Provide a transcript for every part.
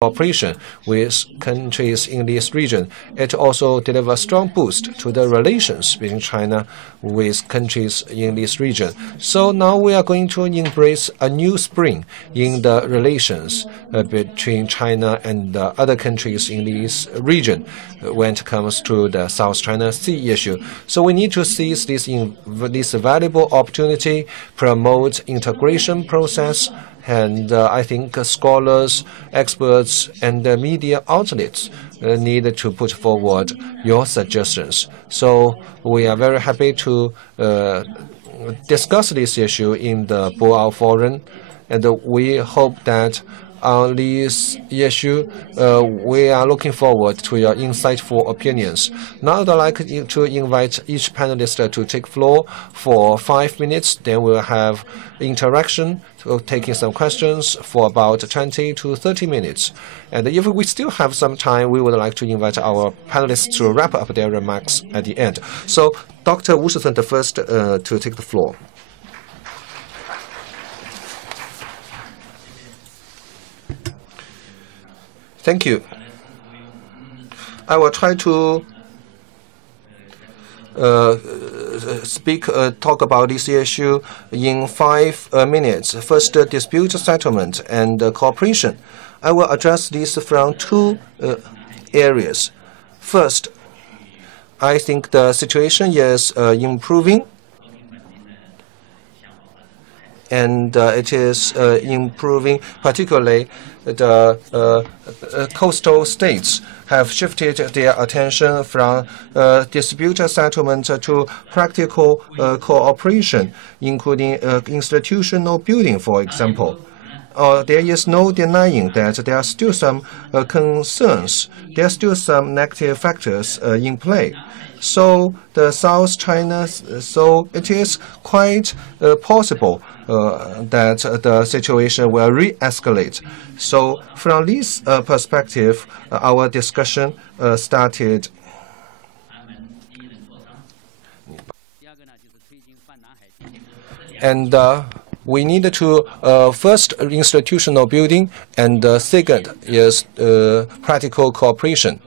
cooperation with countries in this region. It also delivers a strong boost to the relations between China with countries in this region. So now we are going to embrace a new spring in the relations between China and other countries in this region when it comes to the South China Sea issue. So we need to seize this valuable opportunity, promote integration process, and I think scholars, experts, and media outlets need to put forward your suggestions. So we are very happy to discuss this issue in the Boao Forum, and we hope that on this issue, we are looking forward to your insightful opinions. Now I'd like to invite each panelist to take floor for 5 minutes. Then we'll have interaction, taking some questions for about 20 to 30 minutes. And if we still have some time, we would like to invite our panelists to wrap up their remarks at the end. So Dr. Wu Shizhen, the first to take the floor. Thank you. I will try to talk about this issue in 5 minutes. First, dispute settlement and cooperation. I will address this from 2 areas. First, I think the situation is improving, and it is improving. Particularly, the coastal states have shifted their attention from dispute settlement to practical cooperation, including institutional building, for example. There is no denying that there are still some concerns. There are still some negative factors in play. So the South China, so it is quite possible that the situation will re-escalate. So from this perspective, our discussion started. And we need to first institutional building, and second is practical cooperation,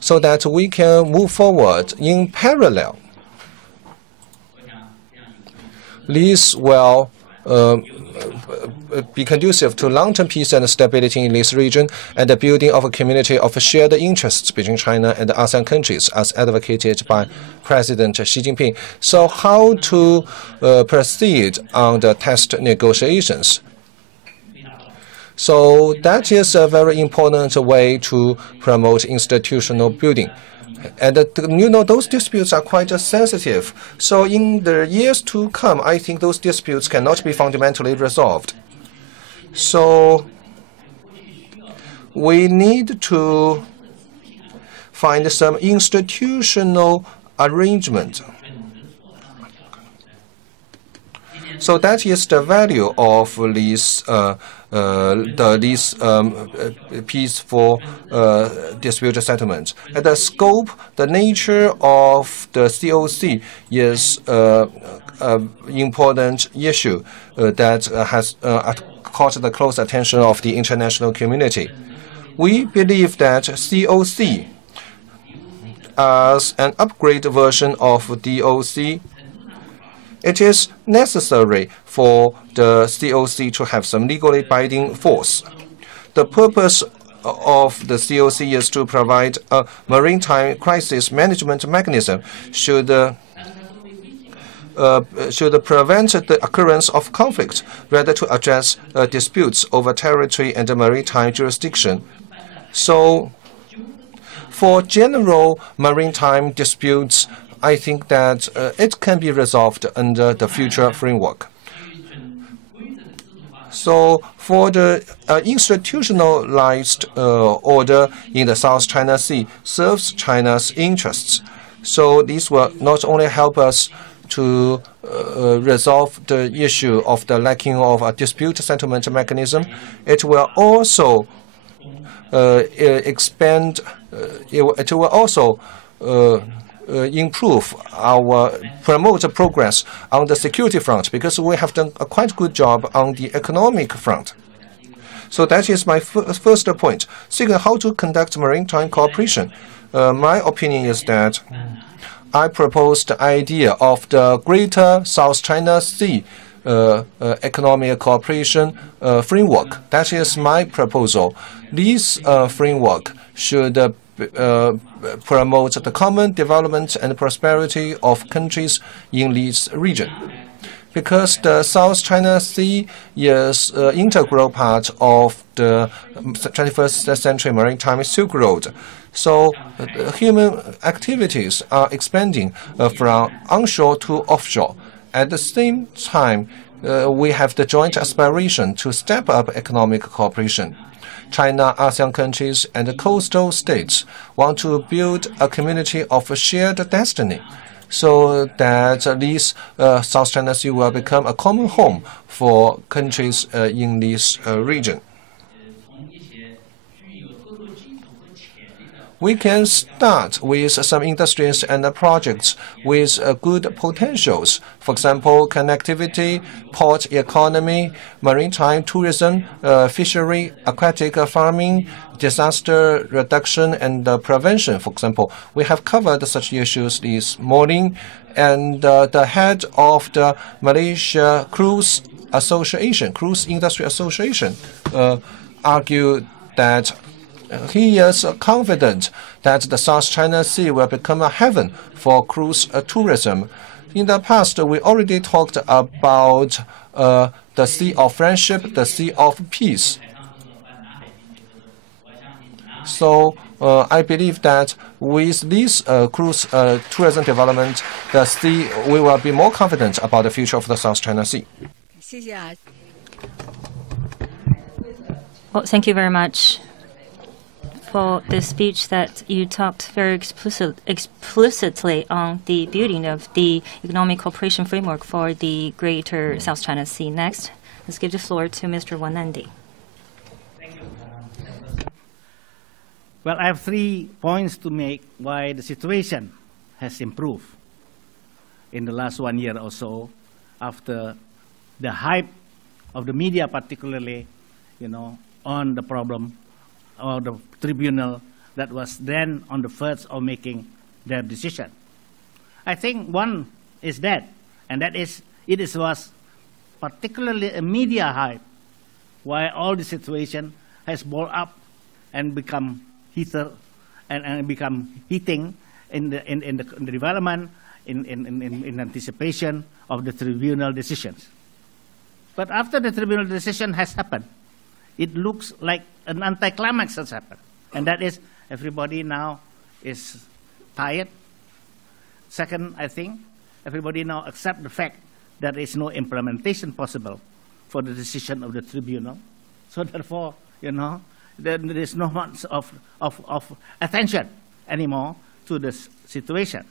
so that we can move forward in parallel. This will be conducive to long-term peace and stability in this region and the building of a community of shared interests between China and the ASEAN countries, as advocated by President Xi Jinping. So how to proceed on the test negotiations? So that is a very important way to promote institutional building. And those disputes are quite sensitive. So in the years to come, I think those disputes cannot be fundamentally resolved. So we need to find some institutional arrangement. So that is the value of this peaceful dispute settlement. And the scope, the nature of the COC is an important issue that has caught the close attention of the international community. We believe that COC, as an upgrade version of DOC, it is necessary for the COC to have some legally binding force. The purpose of the COC is to provide a maritime crisis management mechanism should prevent the occurrence of conflict, rather to address disputes over territory and maritime jurisdiction. So, for general maritime disputes, I think that it can be resolved under the future framework. So for the institutionalized order in the South China Sea serves China's interests. So this will not only help us to resolve the issue of the lacking of a dispute settlement mechanism, it will also expand, it will also promote progress on the security front, because we have done a quite good job on the economic front. So that is my first point. Second, how to conduct maritime cooperation. My opinion is that I proposed the idea of the Greater South China Sea economic cooperation framework. That is my proposal. This framework should promote the common development and prosperity of countries in this region. Because the South China Sea is an integral part of the 21st century maritime Silk Road. So human activities are expanding from onshore to offshore. At the same time, we have the joint aspiration to step up economic cooperation. China, ASEAN countries, and the coastal states want to build a community of shared destiny, so that this South China Sea will become a common home for countries in this region. We can start with some industries and projects with good potentials. For example, connectivity, port economy, maritime tourism, fishery, aquatic farming, disaster reduction, and prevention, for example. We have covered such issues this morning, and the head of the Malaysia Cruise Industry Association, argued that he is confident that the South China Sea will become a heaven for cruise tourism. In the past, we already talked about the Sea of Friendship, the Sea of Peace. So I believe that with this cruise tourism development, we will be more confident about the future of the South China Sea. Well, thank you very much for the speech that you talked very explicitly on the building of the economic cooperation framework for the Greater South China Sea. Next, let's give the floor to Mr. Wanandi. Thank you. Well, I have 3 points to make why the situation has improved in the last 1 year or so, after the hype of the media, particularly, on the problem or the tribunal that was then on the verge of making their decision. I think one is that, and that is was particularly a media hype why all the situation has blown up and become heated and become heating in the development in anticipation of the tribunal decisions. But after the tribunal decision has happened, it looks like an anticlimax has happened. And that is, everybody now is tired. Second, I think, everybody now accept the fact that there is no implementation possible for the decision of the tribunal. So therefore, there is no much of attention anymore to this situation.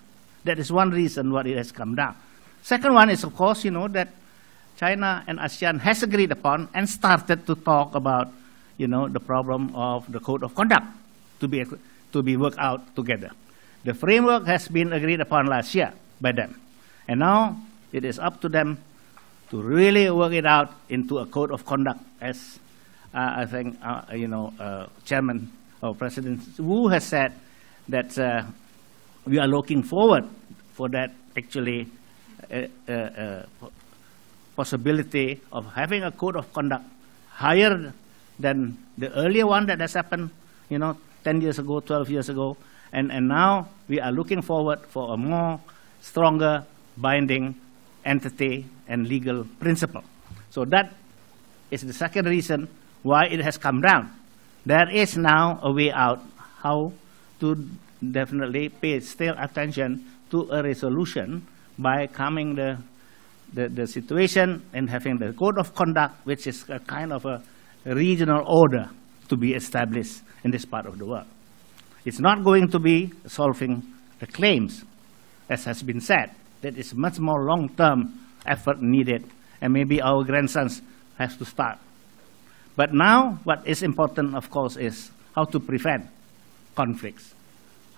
That is one reason why it has come down. Second one is, of course, that China and ASEAN has agreed upon and started to talk about, the problem of the code of conduct to be worked out together. The framework has been agreed upon last year by them, and now it is up to them to really work it out into a code of conduct, as I think Chairman or President Wu has said that we are looking forward for that actually. Possibility of having a code of conduct higher than the earlier one that has happened, 10 years ago, 12 years ago, and now we are looking forward for a more stronger binding entity and legal principle. So that is the second reason why it has come down. There is now a way out how to definitely pay still attention to a resolution by calming the situation and having the code of conduct, which is a kind of a regional order to be established in this part of the world. It's not going to be solving the claims, as has been said. That is much more long-term effort needed, and maybe our grandsons have to start. But now, what is important, of course, is how to prevent conflicts,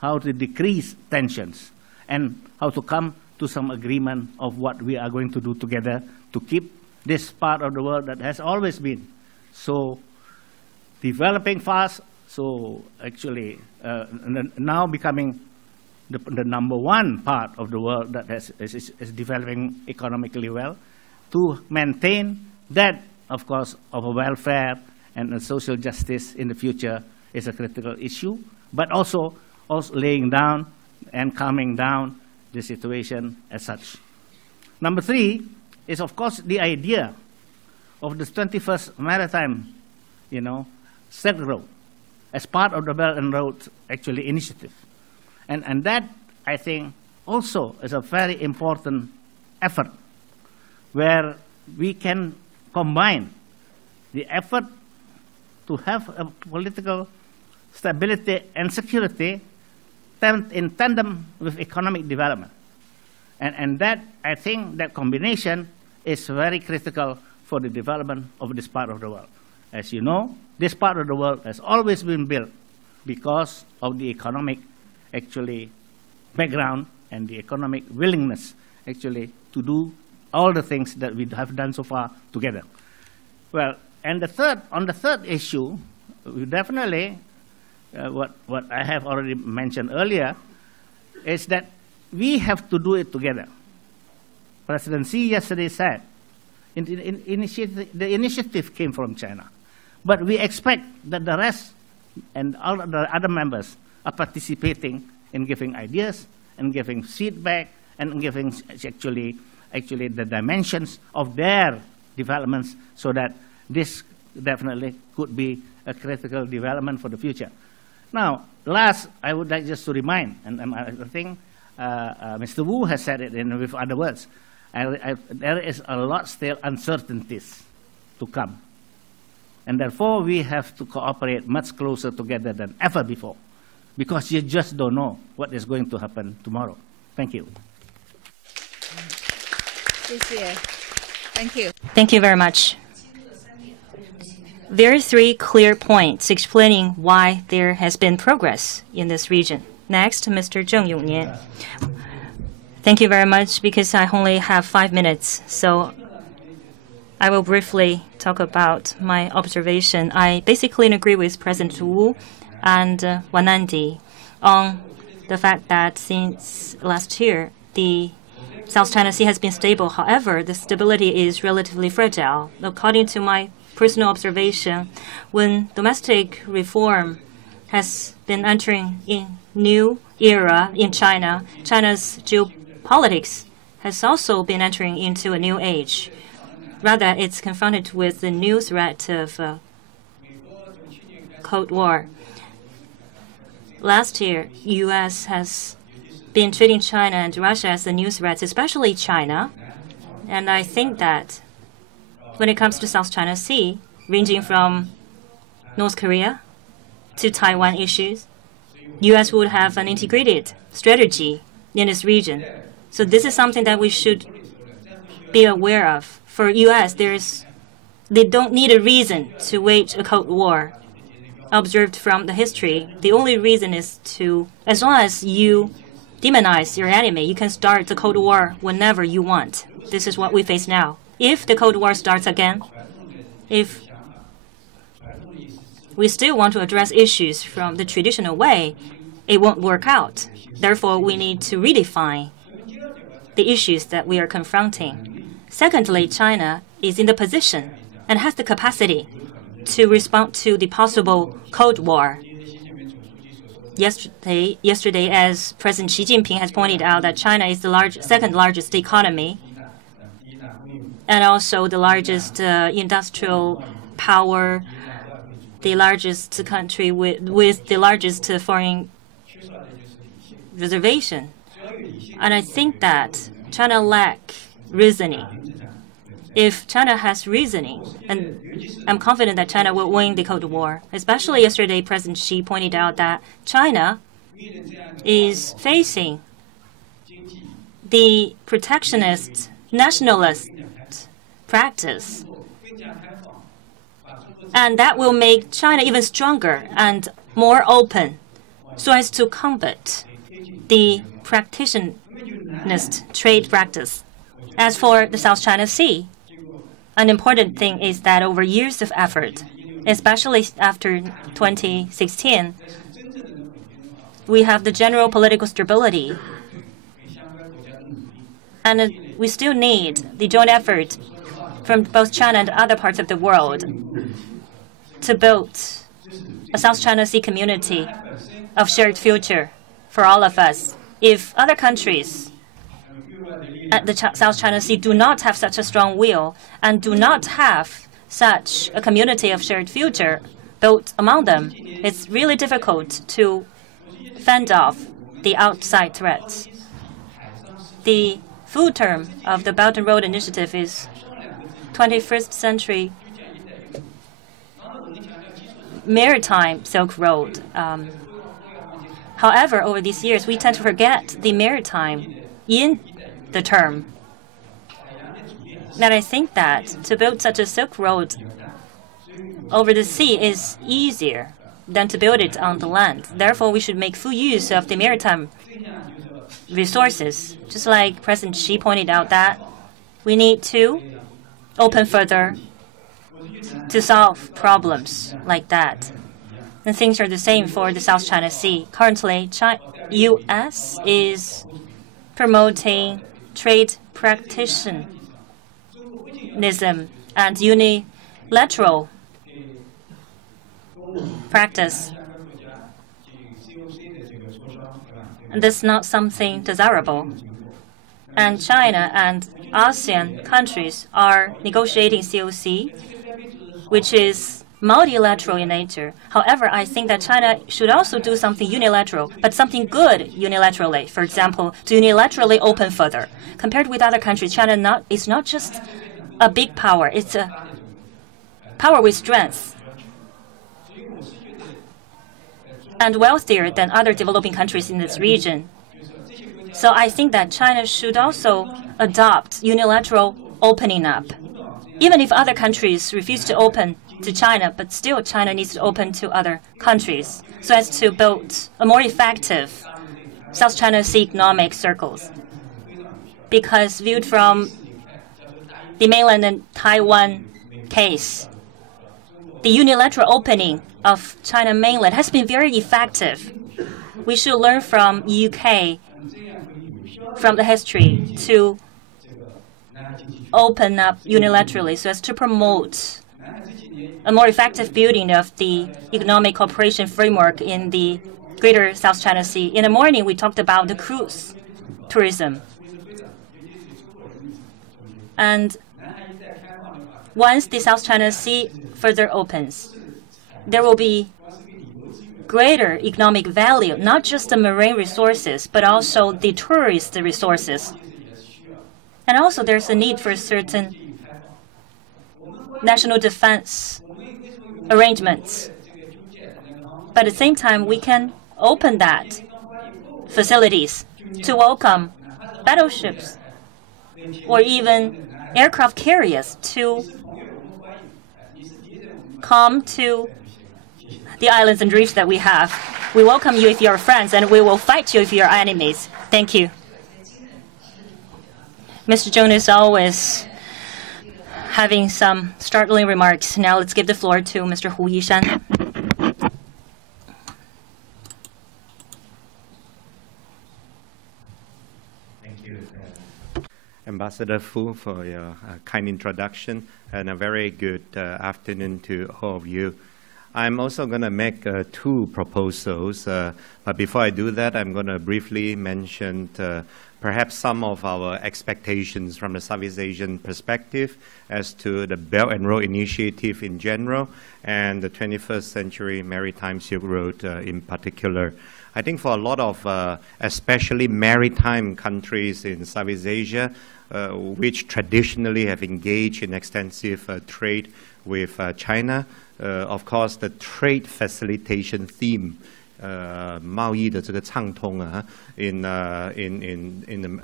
how to decrease tensions, and how to come to some agreement of what we are going to do together to keep this part of the world that has always been so developing fast, so actually now becoming the number one part of the world that is developing economically well, to maintain that, of course, of a welfare and a social justice in the future is a critical issue, but also laying down and calming down the situation as such. Number three is, of course, the idea of the 21st Maritime, Silk Road as part of the Belt and Road actually initiative. And that, I think, also is a very important effort where we can combine the effort to have a political stability and security in tandem with economic development. And that, I think, that combination is very critical for the development of this part of the world. As you know, this part of the world has always been built because of the economic, actually, background and the economic willingness, actually, to do all the things that we have done so far together. Well, and on the third issue, we definitely, what I have already mentioned earlier, is that we have to do it together. President Xi yesterday said, the initiative came from China, but we expect that the rest and all the other members are participating in giving ideas and giving feedback and giving actually the dimensions of their developments, so that this definitely could be a critical development for the future. Now, last, I would like just to remind, and I think Mr. Wu has said it with other words, there is a lot still uncertainties to come. And therefore, we have to cooperate much closer together than ever before, because you just don't know what is going to happen tomorrow. Thank you. Thank you. Thank you very much. There are three clear points explaining why there has been progress in this region. Next, Mr. Zheng Yongnian. Thank you very much, because I only have 5 minutes, so I will briefly talk about my observation. I basically agree with President Wu and Wanandi on the fact that since last year, the South China Sea has been stable. However, the stability is relatively fragile. According to my personal observation, when domestic reform has been entering in new era in China, China's geopolitics has also been entering into a new age. Rather, it's confronted with the new threat of Cold War. Last year, U.S. has been treating China and Russia as the new threats, especially China. And I think that when it comes to South China Sea, ranging from North Korea to Taiwan issues, U.S. would have an integrated strategy in this region. So this is something that we should be aware of. For U.S., they don't need a reason to wage a Cold War. Observed from the history, the only reason is to, as long as you demonize your enemy, you can start the Cold War whenever you want. This is what we face now. If the Cold War starts again, if we still want to address issues from the traditional way, it won't work out. Therefore, we need to redefine the issues that we are confronting. Secondly, China is in the position and has the capacity to respond to the possible Cold War. Yesterday, as President Xi Jinping has pointed out, that China is the second largest economy and also the largest industrial power, the largest country with the largest foreign reservation. And I think that China lacks reasoning. If China has reasoning, and I'm confident that China will win the Cold War. Especially yesterday, President Xi pointed out that China is facing the protectionist, nationalist practice. And that will make China even stronger and more open so as to combat the protectionist trade practice. As for the South China Sea, an important thing is that over years of effort, especially after 2016, we have the general political stability. And we still need the joint effort from both China and other parts of the world to build a South China Sea community of shared future for all of us. If other countries at the South China Sea do not have such a strong will and do not have such a community of shared future built among them, it's really difficult to fend off the outside threats. The full term of the Belt and Road Initiative is 21st Century Maritime Silk Road. However, over these years, we tend to forget the maritime in the term. And I think that to build such a Silk Road over the sea is easier than to build it on the land. Therefore, we should make full use of the maritime resources. Just like President Xi pointed out that we need to open further to solve problems like that. And things are the same for the South China Sea. Currently, U.S. is promoting trade practitionism and unilateral practice. And this is not something desirable. And China and ASEAN countries are negotiating COC, which is multilateral in nature. However, I think that China should also do something unilateral, but something good unilaterally. For example, to unilaterally open further. Compared with other countries, China is not just a big power, it's a power with strength and wealthier than other developing countries in this region. So I think that China should also adopt unilateral opening up. Even if other countries refuse to open to China, but still China needs to open to other countries so as to build a more effective South China Sea economic circles. Because viewed from the mainland and Taiwan case, the unilateral opening of China mainland has been very effective. We should learn from UK, from the history, to open up unilaterally so as to promote a more effective building of the economic cooperation framework in the greater South China Sea. In the morning, we talked about the cruise tourism. And once the South China Sea further opens, there will be greater economic value, not just the marine resources, but also the tourist resources. And also there's a need for certain national defense arrangements. But at the same time, we can open that facilities to welcome battleships or even aircraft carriers to come to the islands and reefs that we have. We welcome you if you're friends, and we will fight you if you're enemies. Thank you. Mr. Zhong is always having some startling remarks. Now let's give the floor to Mr. Hu Yishan. Thank you, Ambassador Fu, for your kind introduction, and a very good afternoon to all of you. I'm also going to make two proposals, but before I do that, I'm going to briefly mention perhaps some of our expectations from the Southeast Asian perspective as to the Belt and Road Initiative in general and the 21st Century Maritime Silk Road in particular. I think for a lot of especially maritime countries in Southeast Asia, which traditionally have engaged in extensive trade with China, of course, the trade facilitation theme, 贸易的这个畅通 in the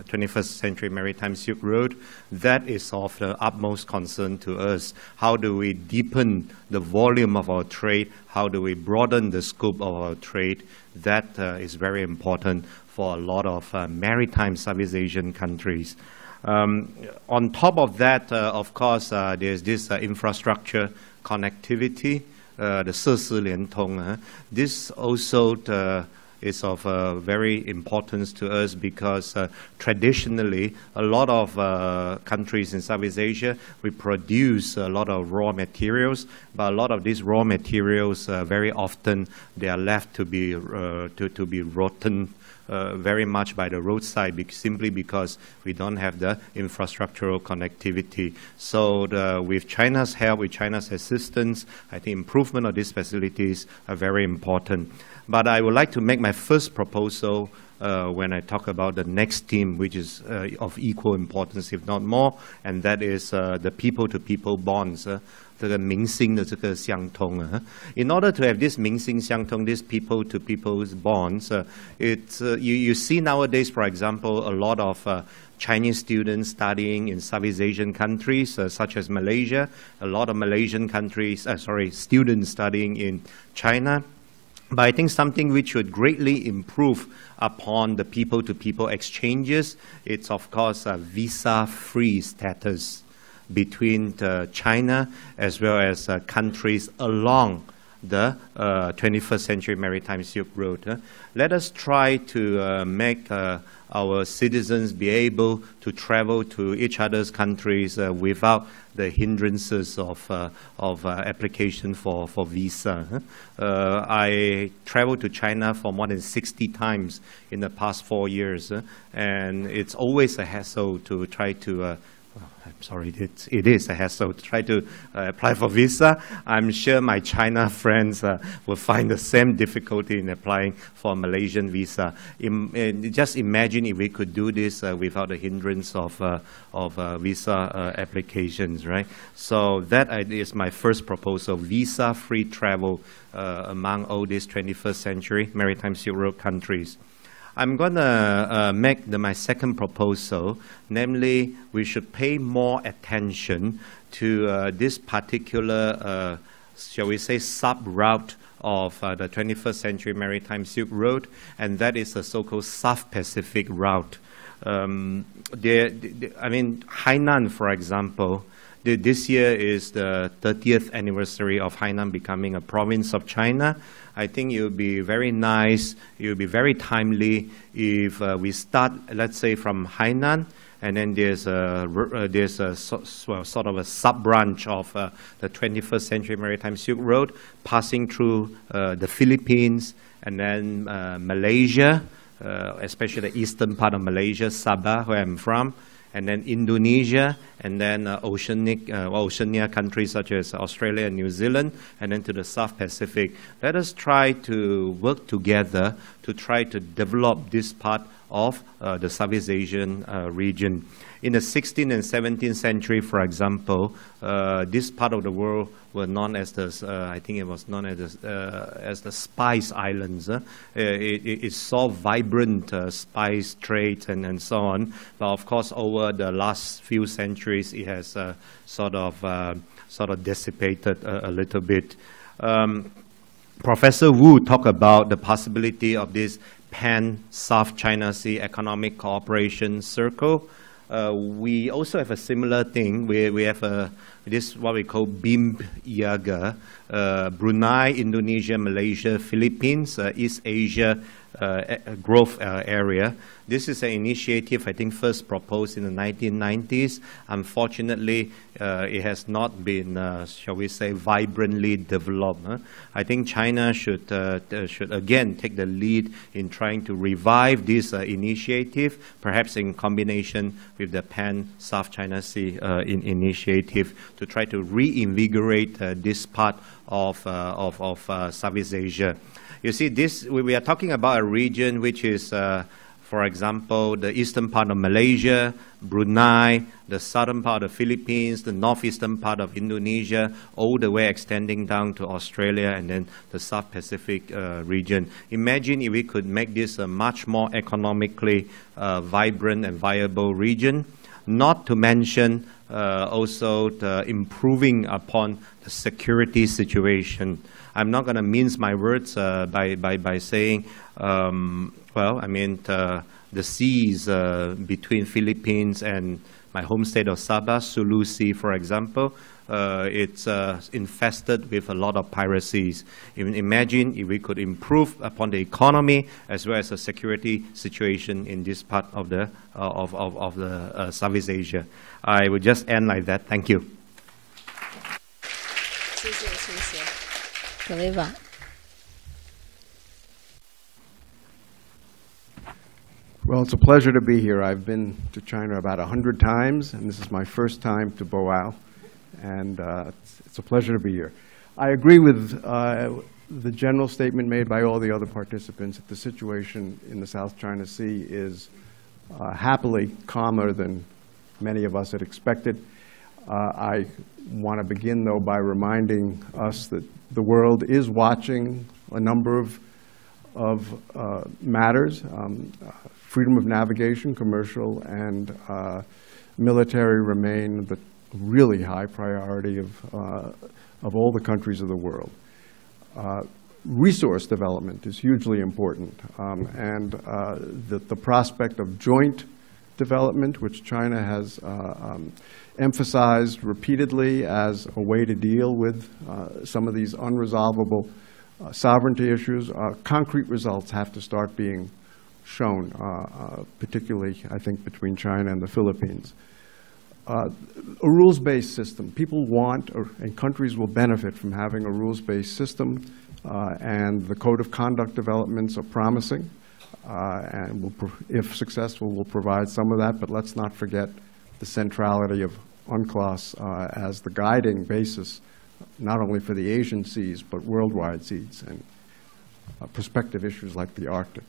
21st Century Maritime Silk Road, that is of the utmost concern to us. How do we deepen the volume of our trade? How do we broaden the scope of our trade? That is very important for a lot of maritime Southeast Asian countries. On top of that, of course, there's this infrastructure connectivity. the 设施联通. This also is of very importance to us because traditionally a lot of countries in Southeast Asia, we produce a lot of raw materials, but a lot of these raw materials very often they are left to be rotten very much by the roadside simply because we don't have the infrastructural connectivity. So with China's help, with China's assistance, I think improvement of these facilities are very important. But I would like to make my first proposal when I talk about the next theme, which is of equal importance, if not more, and that is the people-to-people bonds. 这个民心的这个相通 In order to have this 民心相通, this people-to-people bonds, you see nowadays, for example, a lot of Chinese students studying in Southeast Asian countries, such as Malaysia, a lot of Malaysian countries, students studying in China. But I think something which would greatly improve upon the people-to-people exchanges, it's of course a visa-free status between China as well as countries along the 21st Century Maritime Silk Road. Let us try to make our citizens be able to travel to each other's countries without the hindrances of application for visa. I traveled to China for more than 60 times in the past 4 years, and it's always a hassle to try to it is a hassle to try to apply for visa. I'm sure my China friends will find the same difficulty in applying for a Malaysian visa. Just imagine if we could do this without the hindrance of visa applications, right? So that is my first proposal, visa-free travel among all these 21st century Maritime Silk Road countries. I'm going to make my second proposal, namely we should pay more attention to this particular, shall we say, sub-route of the 21st Century Maritime Silk Road, and that is the so-called South Pacific route. I mean, Hainan, for example, this year is the 30th anniversary of Hainan becoming a province of China. I think it would be very nice, it would be very timely if we start, let's say, from Hainan, and then there's a sort of a sub-branch of the 21st Century Maritime Silk Road, passing through the Philippines, and then Malaysia, especially the eastern part of Malaysia, Sabah, where I'm from, and then Indonesia, and then Oceania countries such as Australia and New Zealand, and then to the South Pacific. Let us try to work together to try to develop this part of the Southeast Asian region. In the 16th and 17th century, for example, this part of the world were known as the, I think it was known as the Spice Islands. It saw vibrant spice trade and so on. But of course, over the last few centuries, it has sort of dissipated a little bit. Professor Wu talked about the possibility of this Pan-South China Sea Economic Cooperation Circle. We also have a similar thing. We have this what we call BIMP IAGA, Brunei, Indonesia, Malaysia, Philippines, East Asia growth area. This is an initiative, I think, first proposed in the 1990s. Unfortunately, it has not been, shall we say, vibrantly developed. I think China should again take the lead in trying to revive this initiative, perhaps in combination with the Pan-South China Sea initiative, to try to reinvigorate this part of Southeast Asia. You see, we are talking about a region which is, for example, the eastern part of Malaysia, Brunei, the southern part of the Philippines, the northeastern part of Indonesia, all the way extending down to Australia and then the South Pacific region. Imagine if we could make this a much more economically vibrant and viable region, not to mention also improving upon the security situation. I'm not going to mince my words by saying, well, I mean, the seas between Philippines and my home state of Sabah, Sulu Sea, for example, it's infested with a lot of piracies. Imagine if we could improve upon the economy as well as the security situation in this part of the Southeast Asia. I would just end like that. Thank you. Well, it's a pleasure to be here. I've been to China about 100 times, and this is my first time to Boao, and it's a pleasure to be here. I agree with the general statement made by all the other participants that the situation in the South China Sea is happily calmer than many of us had expected. I want to begin, though, by reminding us that the world is watching a number of matters. Freedom of navigation, commercial and military, remain the really high priority of all the countries of the world. Resource development is hugely important, and the prospect of joint development, which China has emphasized repeatedly as a way to deal with some of these unresolvable sovereignty issues. Concrete results have to start being shown, particularly, I think, between China and the Philippines. A rules-based system. People want, and countries will benefit from having a rules-based system, and the code of conduct developments are promising, and if successful, will provide some of that, but let's not forget the centrality of UNCLOS as the guiding basis, not only for the Asian seas, but worldwide seas, and prospective issues like the Arctic.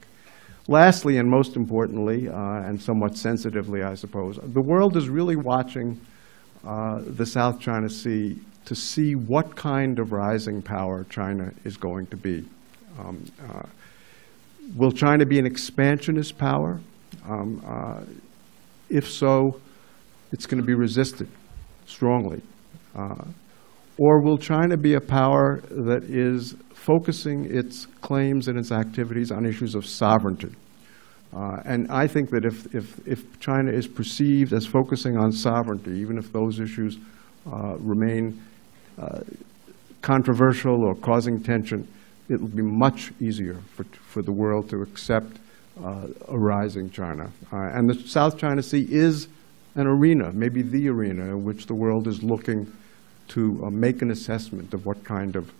Lastly, and most importantly, and somewhat sensitively, I suppose, the world is really watching the South China Sea to see what kind of rising power China is going to be. Will China be an expansionist power? If so, it's going to be resisted strongly. Or will China be a power that is focusing its claims and its activities on issues of sovereignty? And I think that if China is perceived as focusing on sovereignty, even if those issues remain controversial or causing tension, it will be much easier for the world to accept a rising China. And the South China Sea is an arena, maybe the arena, in which the world is looking to make an assessment of what kind of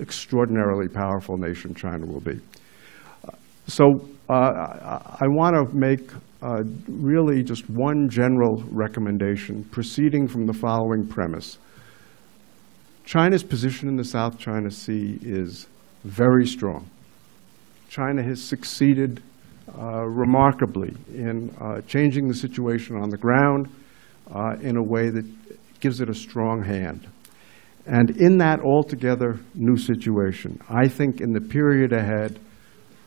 extraordinarily powerful nation China will be. So I want to make really just one general recommendation proceeding from the following premise. China's position in the South China Sea is very strong. China has succeeded remarkably in changing the situation on the ground in a way that gives it a strong hand. And in that altogether new situation, I think in the period ahead,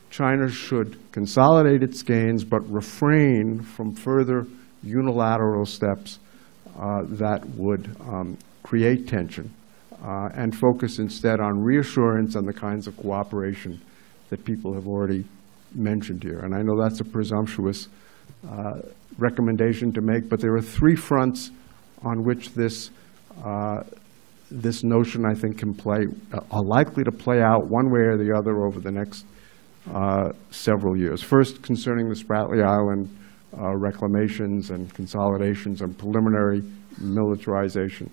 China should consolidate its gains but refrain from further unilateral steps that would create tension and focus instead on reassurance and the kinds of cooperation that people have already mentioned here. And I know that's a presumptuous recommendation to make, but there are three fronts on which this notion, I think, are likely to play out one way or the other over the next several years. First, concerning the Spratly Island reclamations and consolidations and preliminary militarization.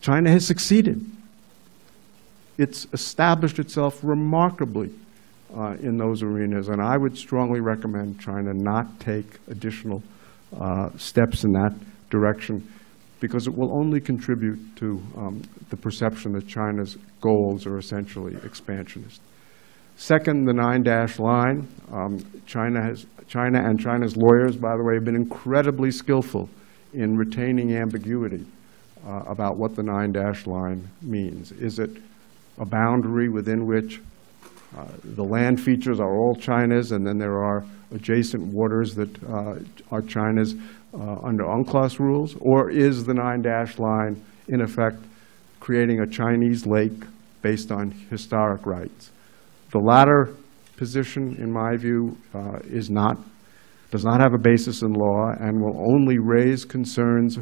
China has succeeded. It's established itself remarkably in those arenas, and I would strongly recommend China not take additional steps in that direction, because it will only contribute to the perception that China's goals are essentially expansionist. Second, the 9-dash line. China and China's lawyers, by the way, have been incredibly skillful in retaining ambiguity about what the 9-dash line means. Is it a boundary within which the land features are all China's, and then there are adjacent waters that are China's under UNCLOS rules? Or is the 9-dash line, in effect, creating a Chinese lake based on historic rights? The latter position, in my view, does not have a basis in law and will only raise concerns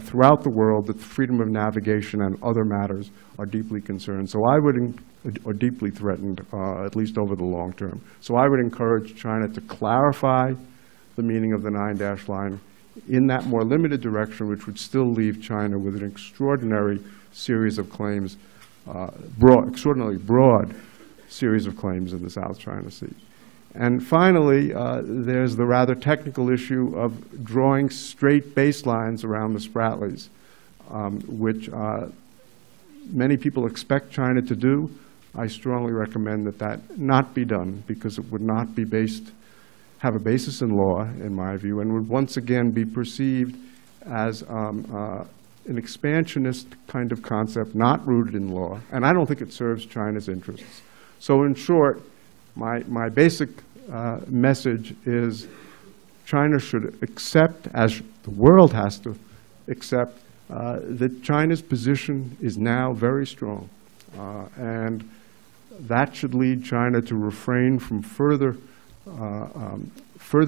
throughout the world that freedom of navigation and other matters are deeply concerned. So I would, or deeply threatened, at least over the long term. So I would encourage China to clarify the meaning of the 9-dash line in that more limited direction, which would still leave China with an extraordinary series of claims, extraordinarily broad series of claims in the South China Sea. And finally, there's the rather technical issue of drawing straight baselines around the Spratlys, which many people expect China to do. I strongly recommend that that not be done, because it would not be have a basis in law, in my view, and would once again be perceived as an expansionist kind of concept, not rooted in law, and I don't think it serves China's interests. So in short, my basic message is China should accept, as the world has to accept, that China's position is now very strong. And that should lead China to refrain from further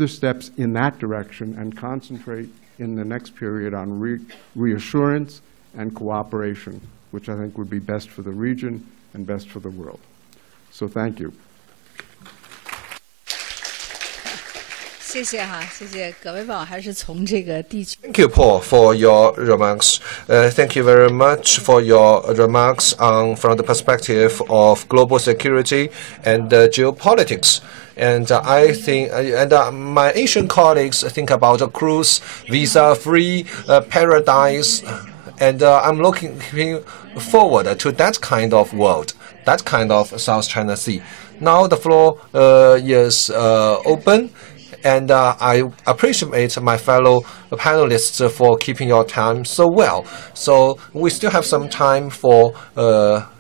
steps in that direction and concentrate in the next period on reassurance and cooperation, which I think would be best for the region and best for the world. So thank you. 谢谢哈，谢谢葛维宝，还是从这个地区。Thank you, Paul, for your remarks. Thank you very much for your remarks from the perspective of global security and geopolitics. And I think, my Asian colleagues think about a cruise visa-free paradise, and I'm looking forward to that kind of world, that kind of South China Sea. Now the floor is open. And I appreciate my fellow panelists for keeping your time so well. So we still have some time for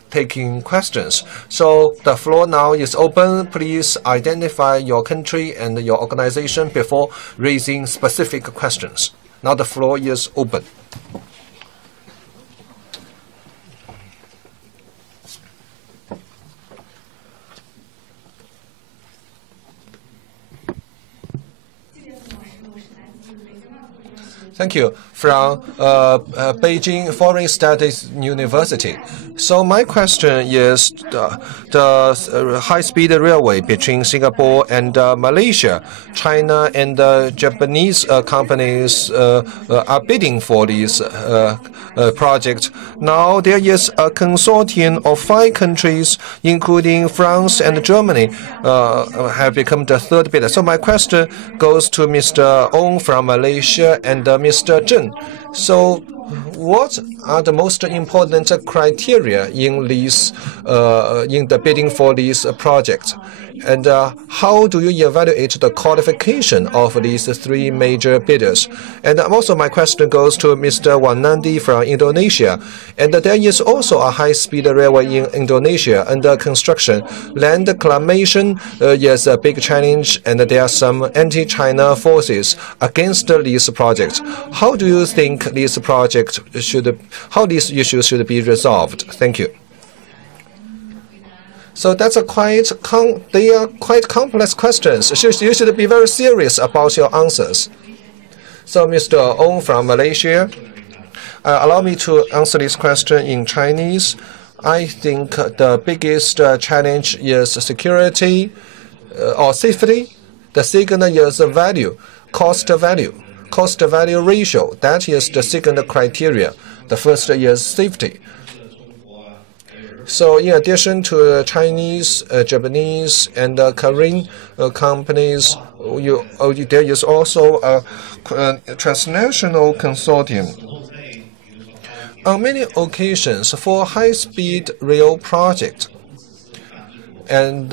taking questions. So the floor now is open. Please identify your country and your organization before raising specific questions. Now the floor is open. Thank you. From Beijing Foreign Studies University. So my question is the high-speed railway between Singapore and Malaysia. China and Japanese companies are bidding for this project. Now there is a consortium of 5 countries, including France and Germany, have become the third bidder. So my question goes to Mr. Ong from Malaysia and Mr. Zheng. So what are the most important criteria in this, in the bidding for this project? And how do you evaluate the qualification of these 3 major bidders? And also my question goes to Mr. Wanandi from Indonesia. And there is also a high-speed railway in Indonesia under construction. Land reclamation is a big challenge, and there are some anti-China forces against this project. How do you think this project how these issues should be resolved? Thank you. So that's they are quite complex questions. You should be very serious about your answers. So Mr. Ong from Malaysia, allow me to answer this question in Chinese. I think the biggest challenge is security or safety. The second is value, cost-value ratio. That is the second criteria. The first is safety. So in addition to Chinese, Japanese, and Korean companies, there is also a transnational consortium. On many occasions, for high-speed rail project, and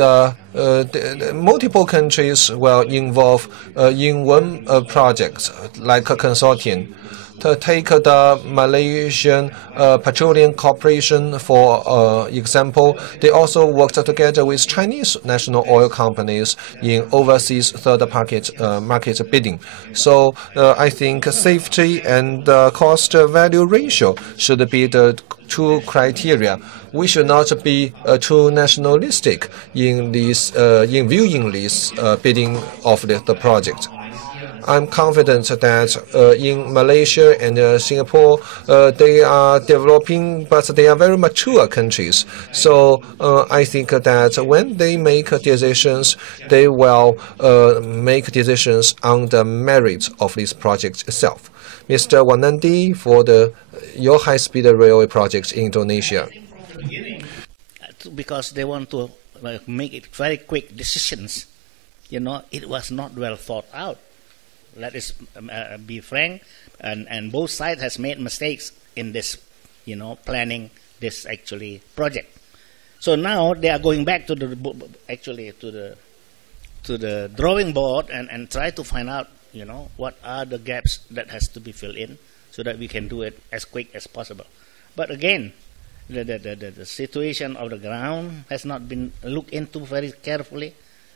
multiple countries will involve in one project, like a consortium. To take the Malaysian Petroleum Corporation for example, they also worked together with Chinese national oil companies in overseas third-party market bidding. So I think safety and cost-value ratio should be the 2 criteria. We should not be too nationalistic in viewing this bidding of the project. I'm confident that in Malaysia and Singapore, they are developing, but they are very mature countries. So I think that when they make decisions, they will make decisions on the merits of this project itself. Mr. Wanandi, for your high-speed railway projects in Indonesia. Because they want to make it very quick decisions, it was not well thought out. Let us be frank, and both sides has made mistakes in this, planning this actually project. So now they are going back to the drawing board and try to find out, what are the gaps that has to be filled in so that we can do it as quick as possible. But again, the situation of the ground has not been looked into very carefully.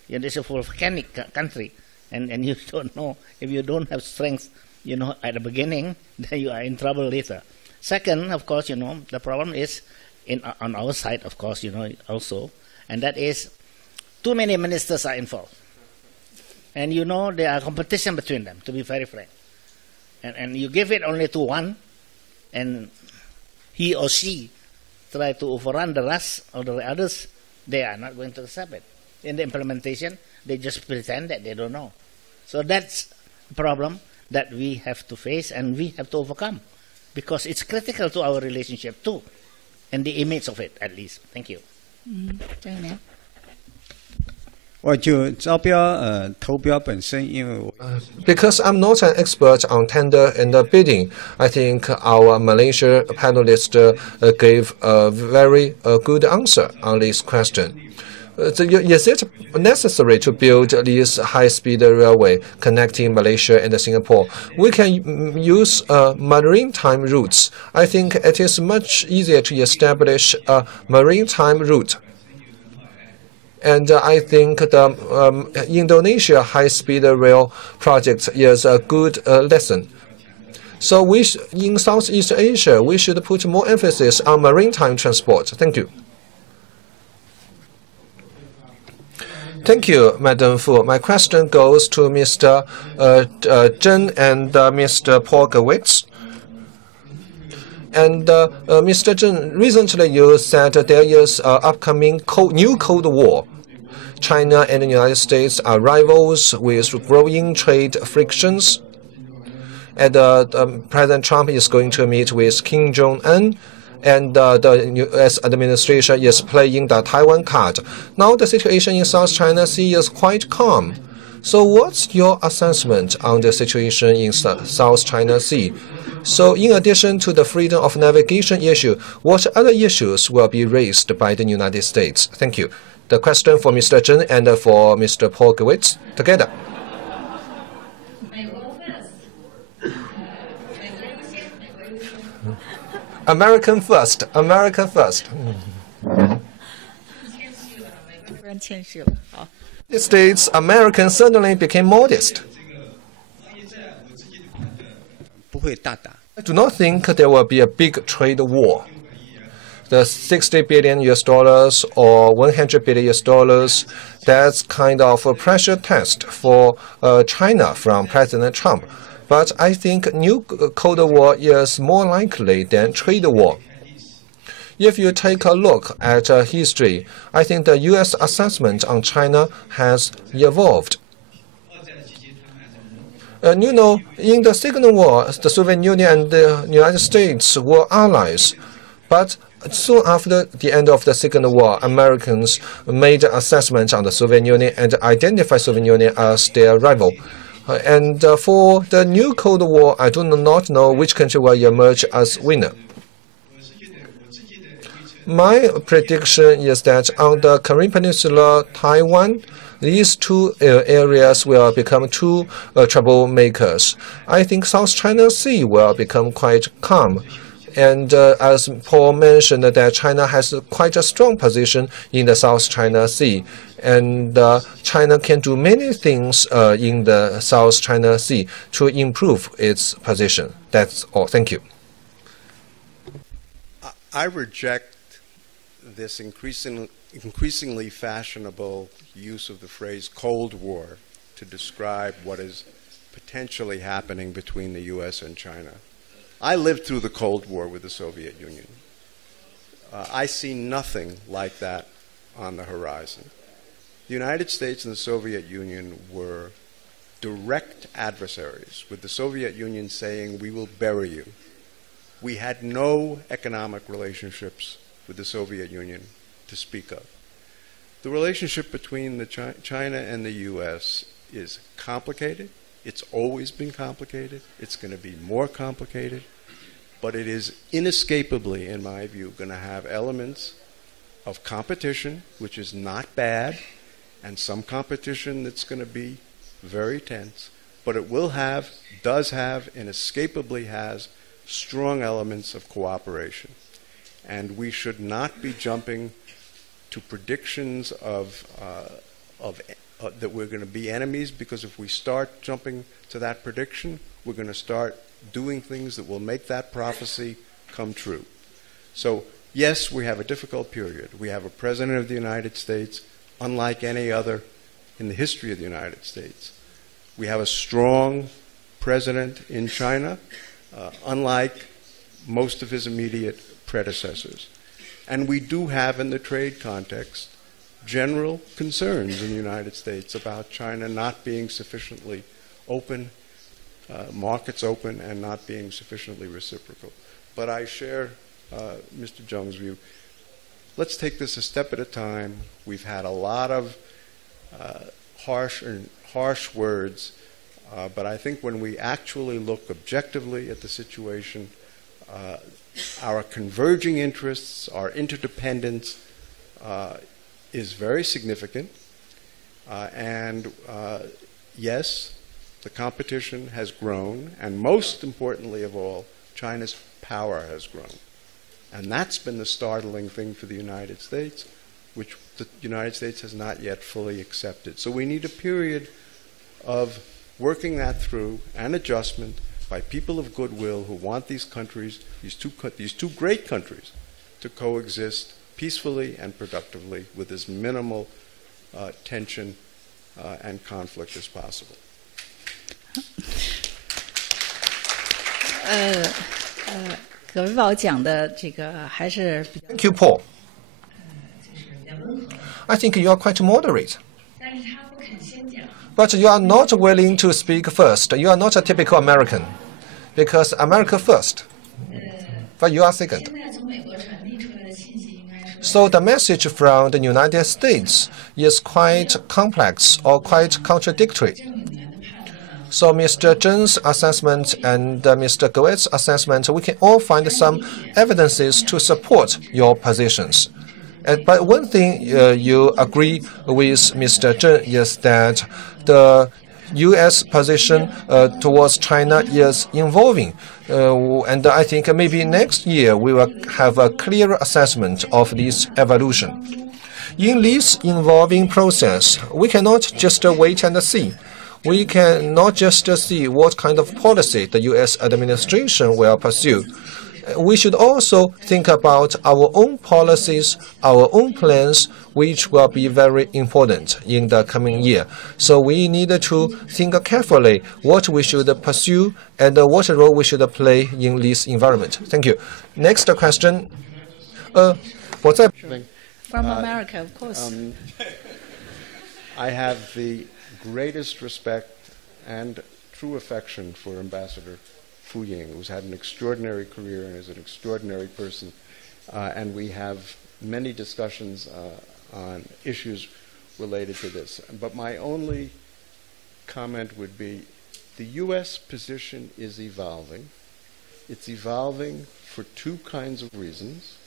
It's a volcanic country, and you don't know, if you don't have strength, at the beginning, then you are in trouble later. Second, of course, the problem is on our side, of course, also, and that is too many ministers are involved. And there are competition between them, to be very frank. And you give it only to one, and he or she try to overrun the rest of the others, they are not going to accept it. In the implementation, they just pretend that they don't know. So that's a problem that we have to face and we have to overcome, because it's critical to our relationship too, and the image of it, at least. Thank you. Because I'm not an expert on tender and bidding, I think our Malaysia panelist gave a very good answer on this question. Is it necessary to build this high-speed railway connecting Malaysia and Singapore? We can use maritime routes. I think it is much easier to establish a maritime route. And I think the Indonesia high-speed rail project is a good lesson. So in Southeast Asia, we should put more emphasis on maritime transport. Thank you. Thank you, Madam Fu. My question goes to Mr. Zheng and Mr. Polkowitz. And Mr. Zheng, recently you said there is an upcoming new Cold War. China and the United States are rivals with growing trade frictions. And President Trump is going to meet with Kim Jong-un, and the U.S. administration is playing the Taiwan card. Now the situation in South China Sea is quite calm. So what's your assessment on the situation in South China Sea? So in addition to the freedom of navigation issue, what other issues will be raised by the United States? Thank you. The question for Mr. Zheng and for Mr. Polkowitz together. American first. American first. The States, American certainly became modest. I do not think there will be a big trade war. The $60 billion or $100 billion, that's kind of a pressure test for China from President Trump. But I think new Cold War is more likely than trade war. If you take a look at history, I think the U.S. assessment on China has evolved. In the Second War, the Soviet Union and the United States were allies. But soon after the end of the Second War, Americans made an assessment on the Soviet Union and identified Soviet Union as their rival. And for the new Cold War, I do not know which country will emerge as winner. My prediction is that on the Korean Peninsula, Taiwan, these two areas will become two troublemakers. I think South China Sea will become quite calm. And as Paul mentioned, that China has quite a strong position in the South China Sea. And China can do many things in the South China Sea to improve its position. That's all. Thank you. I reject this increasingly fashionable use of the phrase Cold War to describe what is potentially happening between the U.S. and China. I lived through the Cold War with the Soviet Union. I see nothing like that on the horizon. The United States and the Soviet Union were direct adversaries, with the Soviet Union saying, "We will bury you." We had no economic relationships with the Soviet Union to speak of. The relationship between China and the U.S. is complicated. It's always been complicated. It's going to be more complicated. But it is inescapably, in my view, going to have elements of competition, which is not bad, and some competition that's going to be very tense. But it will have, does have, inescapably has strong elements of cooperation. And we should not be jumping to predictions that we're going to be enemies, because if we start jumping to that prediction, we're going to start doing things that will make that prophecy come true. So, yes, we have a difficult period. We have a president of the United States unlike any other in the history of the United States. We have a strong president in China, unlike most of his immediate predecessors. And we do have, in the trade context, general concerns in the United States about China not being sufficiently open, markets open, and not being sufficiently reciprocal. But I share Mr. Zheng's view. Let's take this a step at a time. We've had a lot of harsh words, but I think when we actually look objectively at the situation, our converging interests, our interdependence is very significant. And yes, the competition has grown, and most importantly of all, China's power has grown. And that's been the startling thing for the United States, which the United States has not yet fully accepted. So we need a period of working that through and adjustment by people of goodwill who want these countries, these two great countries, to coexist peacefully and productively with as minimal tension and conflict as possible. Thank you, Paul. I think you are quite moderate. But you are not willing to speak first. You are not a typical American, because America first, but you are second. So the message from the United States is quite complex or quite contradictory. So Mr. Zheng's assessment and Mr. Goet's assessment, we can all find some evidences to support your positions. But one thing you agree with Mr. Zheng is that the U.S. position towards China is evolving. And I think maybe next year we will have a clear assessment of this evolution. In this evolving process, we cannot just wait and see. We cannot just see what kind of policy the U.S. administration will pursue. We should also think about our own policies, our own plans, which will be very important in the coming year. So we need to think carefully what we should pursue and what role we should play in this environment. Thank you. Next question. From America, of course. I have the greatest respect and true affection for Ambassador Fu Ying, who's had an extraordinary career and is an extraordinary person. And we have many discussions on issues related to this. But my only comment would be the U.S. position is evolving. It's evolving for two kinds of reasons.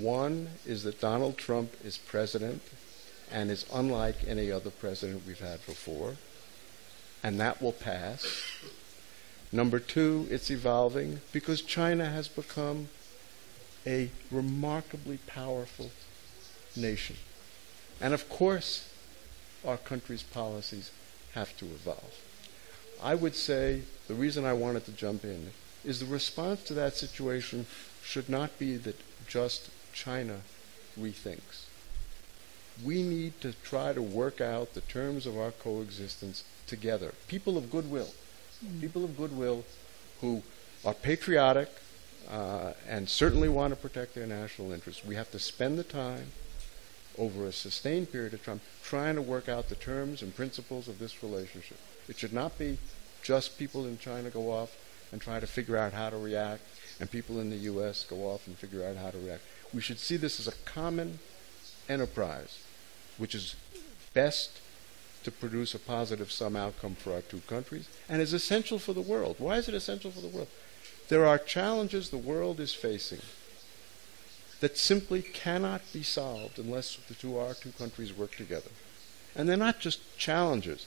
One is that Donald Trump is president and is unlike any other president we've had before, and that will pass. Number two, it's evolving because China has become a remarkably powerful nation. And of course, our country's policies have to evolve. I would say the reason I wanted to jump in is the response to that situation should not be that just China rethinks. We need to try to work out the terms of our coexistence together. People of goodwill. People of goodwill who are patriotic and certainly want to protect their national interests. We have to spend the time over a sustained period of time trying to work out the terms and principles of this relationship. It should not be just people in China go off and try to figure out how to react, and people in the U.S. go off and figure out how to react. We should see this as a common enterprise, which is best to produce a positive sum outcome for our two countries, and is essential for the world. Why is it essential for the world? There are challenges the world is facing that simply cannot be solved unless our two countries work together. And they're not just challenges.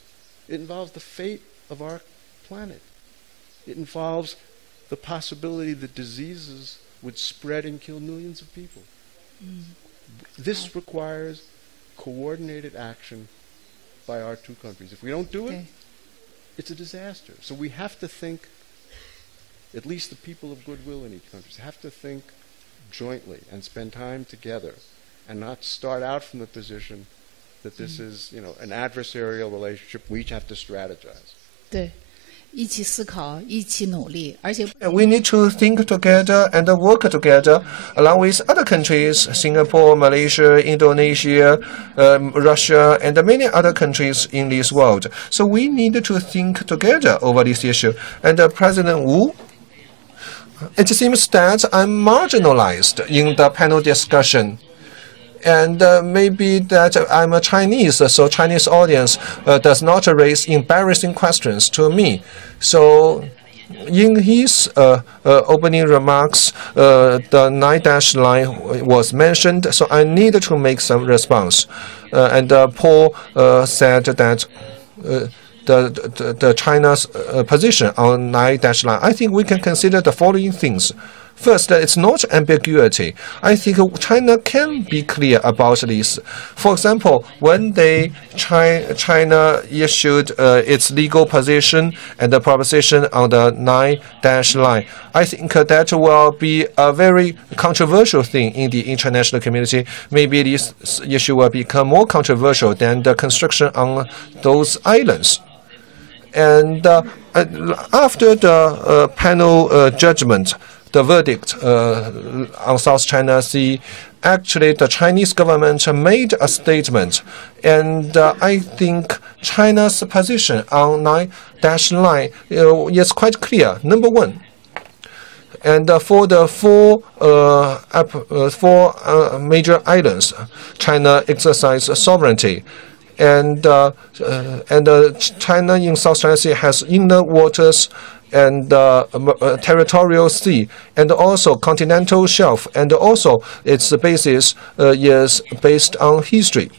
It involves the fate of our planet. It involves the possibility that diseases would spread and kill millions of people. This requires coordinated action by our two countries. If we don't do it, it's a disaster. So we have to think, at least the people of goodwill in each country, have to think jointly and spend time together and not start out from the position that this is, an adversarial relationship. We each have to strategize. 对，一起思考，一起努力，而且 We need to think together and work together along with other countries, Singapore, Malaysia, Indonesia, Russia, and many other countries in this world. So we need to think together over this issue. And President Wu, it seems that I'm marginalized in the panel discussion. And maybe that I'm a Chinese, so Chinese audience does not raise embarrassing questions to me. So in his opening remarks, the 9-dash line was mentioned, so I need to make some response. And Paul said that the China's position on 9-dash line, I think we can consider the following things. First, it's not ambiguity. I think China can be clear about this. For example, when China issued its legal position and the proposition on the 9-dash line, I think that will be a very controversial thing in the international community. Maybe this issue will become more controversial than the construction on those islands. And after the panel judgment, the verdict on South China Sea, actually the Chinese government made a statement, and I think China's position on 9-dash line is quite clear. Number one, and for the four major islands, China exercises sovereignty. And China in South China Sea has inner waters and territorial sea, and also continental shelf, and also its basis is based on history.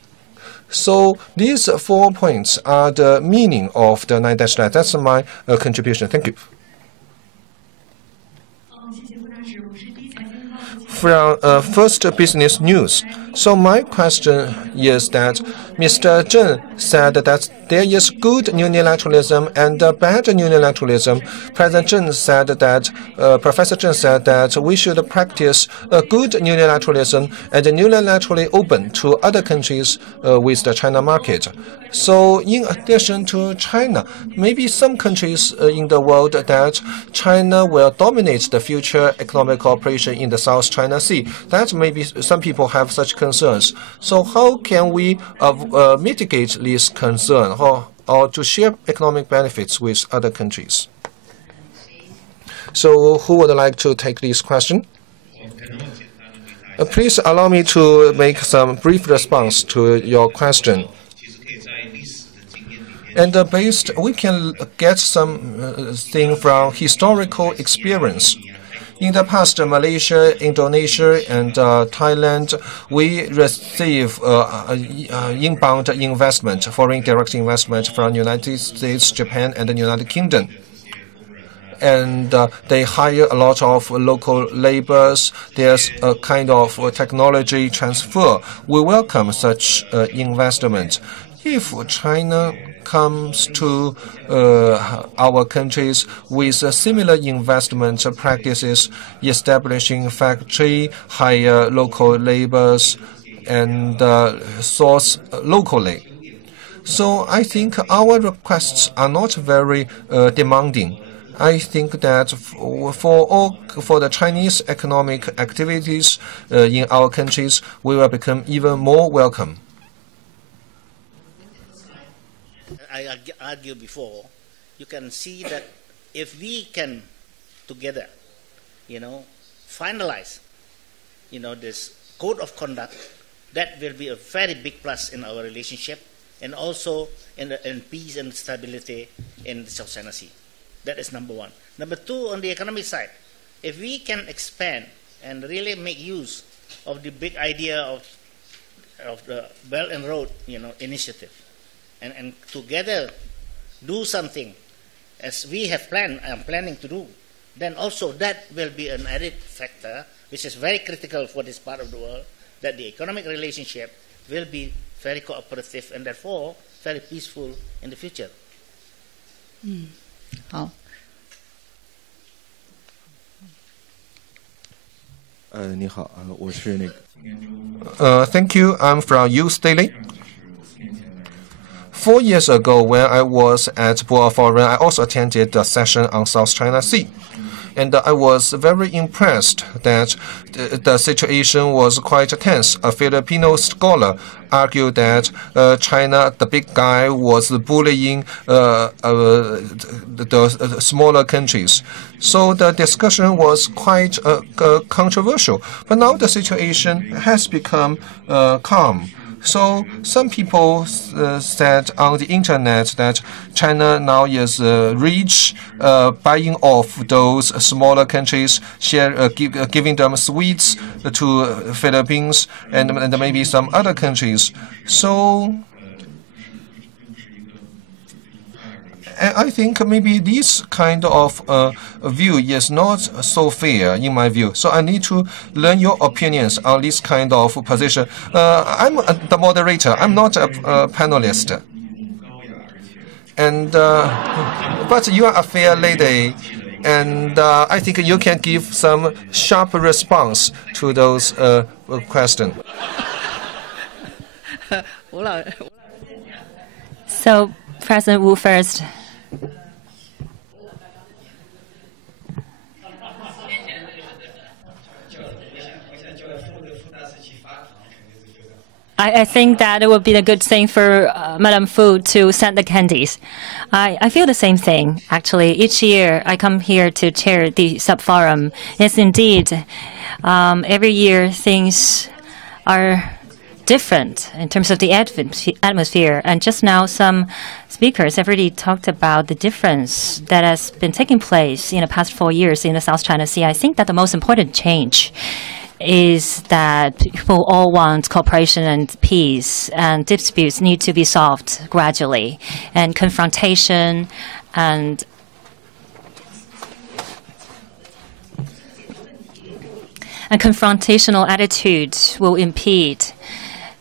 So these 4 points are the meaning of the 9-dash line. That's my contribution. Thank you. From First Business News. So my question is that Mr. Zheng said that there is good unilateralism and bad unilateralism. President Zheng said that, Professor Zheng said that we should practice good unilateralism and unilaterally open to other countries with the China market. So in addition to China, maybe some countries in the world that China will dominate the future economic cooperation in the South China Sea. That maybe some people have such concerns. So how can we mitigate this concern or to share economic benefits with other countries? So who would like to take this question? Please allow me to make some brief response to your question. And we can get something from historical experience. In the past, Malaysia, Indonesia, and Thailand, we receive inbound investment, foreign direct investment from United States, Japan, and the United Kingdom. And they hire a lot of local laborers. There's a kind of technology transfer. We welcome such investment. If China comes to our countries with similar investment practices, establishing factory, hire local laborers, and source locally. So I think our requests are not very demanding. I think that for the Chinese economic activities in our countries, we will become even more welcome. I argued before, you can see that if we can together, finalize, this code of conduct, that will be a very big plus in our relationship and also in peace and stability in the South China Sea. That is number one. Number two, on the economic side, if we can expand and really make use of the big idea of the Belt and Road, initiative, and together do something as we have planned, I'm planning to do, then also that will be an added factor which is very critical for this part of the world, that the economic relationship will be very cooperative and therefore very peaceful in the future. 好。你好，我是那个。Thank you. I'm from Youth Daily. 4 years ago, when I was at Boao Forum, I also attended the session on South China Sea. And I was very impressed that the situation was quite tense. A Filipino scholar argued that China, the big guy, was bullying the smaller countries. So the discussion was quite controversial. But now the situation has become calm. So some people said on the internet that China now is rich, buying off those smaller countries, giving them sweets to Philippines and maybe some other countries. So I think maybe this kind of view is not so fair in my view. So I need to learn your opinions on this kind of position. I'm the moderator. I'm not a panelist. And but you are a fair lady, and I think you can give some sharp response to those questions. So, President Wu first. I think that it would be a good thing for Madam Fu to send the candies. I feel the same thing, actually. Each year, I come here to chair the sub-forum. Yes, indeed. Every year, things are different in terms of the atmosphere. And just now, some speakers have already talked about the difference that has been taking place in the past 4 years in the South China Sea. I think that the most important change is that people all want cooperation and peace, and disputes need to be solved gradually. And confrontation and confrontational attitude will impede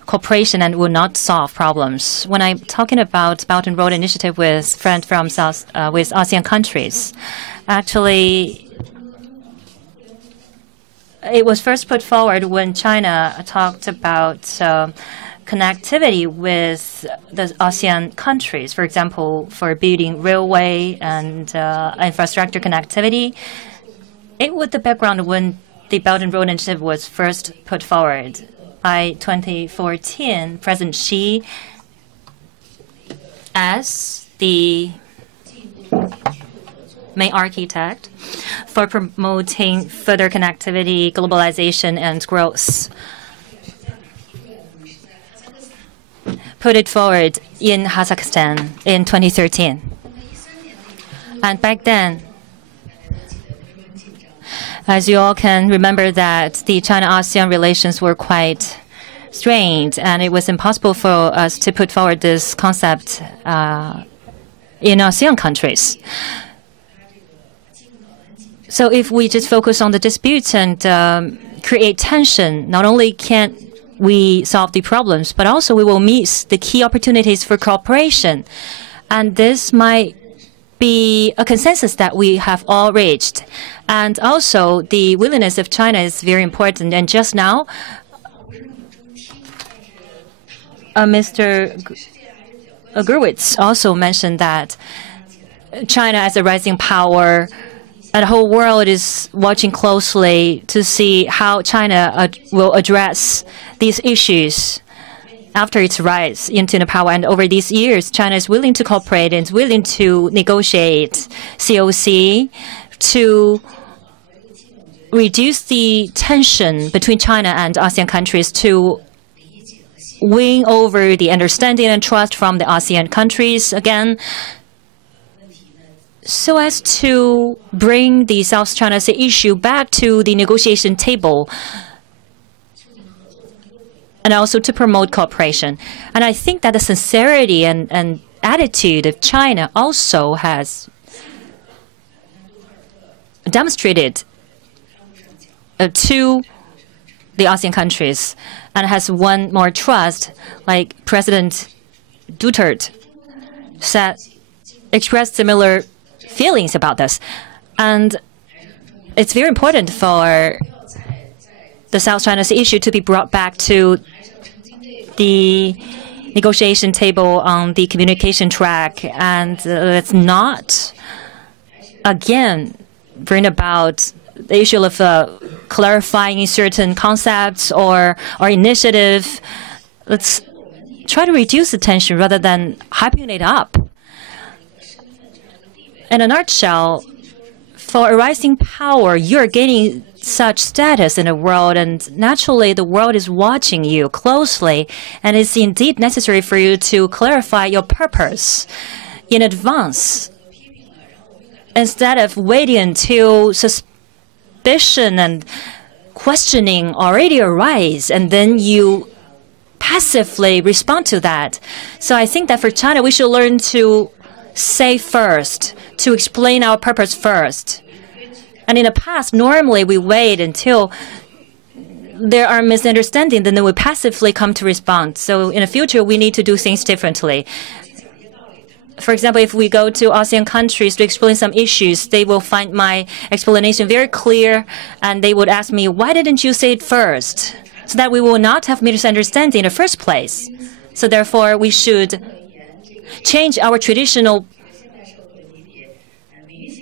cooperation and will not solve problems. When I'm talking about Belt and Road Initiative with friends from with ASEAN countries, actually, it was first put forward when China talked about connectivity with the ASEAN countries, for example, for building railway and infrastructure connectivity. It was the background when the Belt and Road Initiative was first put forward. By 2014, President Xi, as the main architect for promoting further connectivity, globalization, and growth, put it forward in Kazakhstan in 2013. And back then, as you all can remember, that the China-ASEAN relations were quite strained, and it was impossible for us to put forward this concept in ASEAN countries. So if we just focus on the disputes and create tension, not only can't we solve the problems, but also we will miss the key opportunities for cooperation. And this might be a consensus that we have all reached. And also, the willingness of China is very important. And just now, Mr. Gurwitz also mentioned that China as a rising power, and the whole world is watching closely to see how China will address these issues after its rise into the power. And over these years, China is willing to cooperate and is willing to negotiate COC to reduce the tension between China and ASEAN countries, to win over the understanding and trust from the ASEAN countries again, so as to bring the South China Sea issue back to the negotiation table, and also to promote cooperation. And I think that the sincerity and attitude of China also has demonstrated to the ASEAN countries and has won more trust, like President Duterte expressed similar feelings about this. And it's very important for the South China Sea issue to be brought back to the negotiation table on the communication track, and it's not, again, bring about the issue of clarifying certain concepts or initiative. Let's try to reduce the tension rather than hyping it up. In a nutshell, for a rising power, you're gaining such status in the world, and naturally the world is watching you closely, and it's indeed necessary for you to clarify your purpose in advance, instead of waiting until suspicion and questioning already arise, and then you passively respond to that. So I think that for China, we should learn to say first, to explain our purpose first. And in the past, normally we wait until there are misunderstandings, and then we passively come to respond. So in the future, we need to do things differently. For example, if we go to ASEAN countries to explain some issues, they will find my explanation very clear, and they would ask me, why didn't you say it first? So that we will not have misunderstanding in the first place. So therefore, we should change our traditional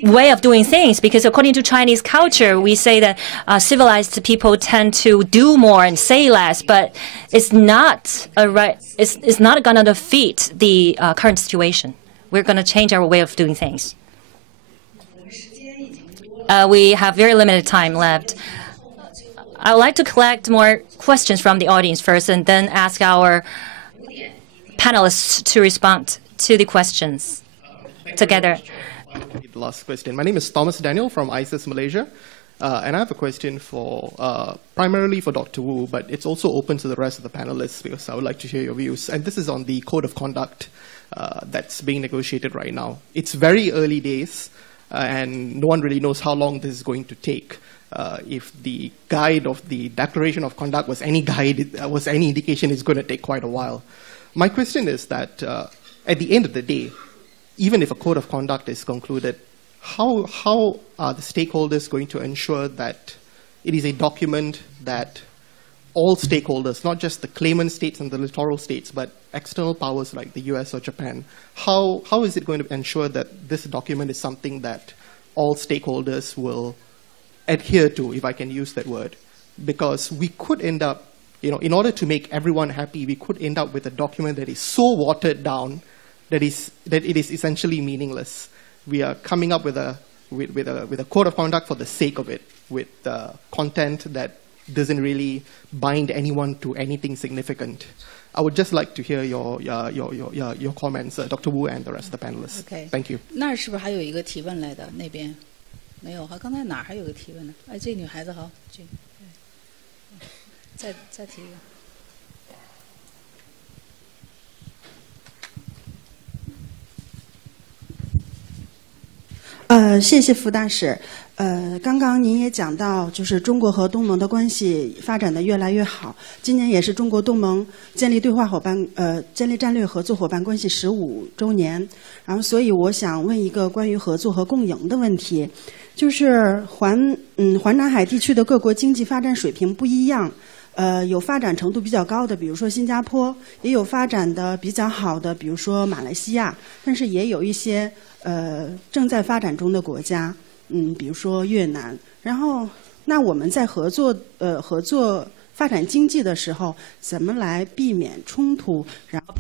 way of doing things, because according to Chinese culture, we say that civilized people tend to do more and say less, but it's not it's not going to defeat the current situation. We're going to change our way of doing things. We have very limited time left. I would like to collect more questions from the audience first, and then ask our panelists to respond to the questions together. The last question. My name is Thomas Daniel from ISIS Malaysia, and I have a question for primarily for Dr. Wu, but it's also open to the rest of the panelists because I would like to hear your views. And this is on the code of conduct that's being negotiated right now. It's very early days, and no one really knows how long this is going to take. If the guide of the Declaration of Conduct was any indication, it's going to take quite a while. My question is that at the end of the day, even if a code of conduct is concluded, how are the stakeholders going to ensure that it is a document that all stakeholders, not just the claimant states and the littoral states, but external powers like the US or Japan, how is it going to ensure that this document is something that all stakeholders will adhere to, if I can use that word? Because we could end up, in order to make everyone happy, we could end up with a document that is so watered down that it is essentially meaningless. We are coming up with a code of conduct for the sake of it, with content that doesn't really bind anyone to anything significant. I would just like to hear your comments, Dr. Wu and the rest of the panelists. Okay. Thank you. 那儿是不是还有一个提问来的？那边没有哈，刚才哪儿还有个提问呢？哎，这女孩子好，这再提一个。谢谢副大使。刚刚您也讲到，就是中国和东盟的关系发展的越来越好。今年也是中国东盟建立建立战略合作伙伴关系15周年。然后，所以我想问一个关于合作和共赢的问题，就是环南海地区的各国经济发展水平不一样。有发展程度比较高的，比如说新加坡，也有发展的比较好的，比如说马来西亚，但是也有一些正在发展中的国家，比如说越南。然后，那我们在合作发展经济的时候，怎么来避免冲突？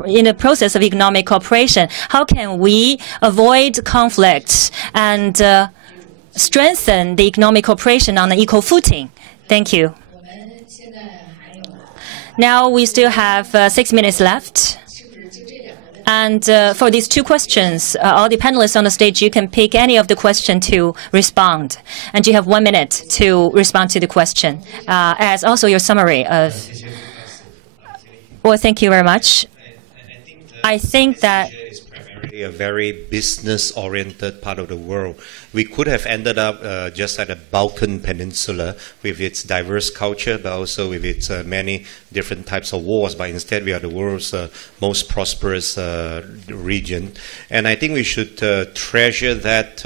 In the process of economic cooperation, how can we avoid conflicts and strengthen the economic cooperation on an equal footing? Thank you. Now we still have 6 minutes left. And for these two questions, all the panelists on the stage, you can pick any of the question to respond. And you have 1 minute to respond to the question, as also your summary of... Well, thank you very much. I think that a very business-oriented part of the world. We could have ended up just at the Balkan Peninsula with its diverse culture, but also with its many different types of wars. But instead, we are the world's most prosperous region. And I think we should treasure that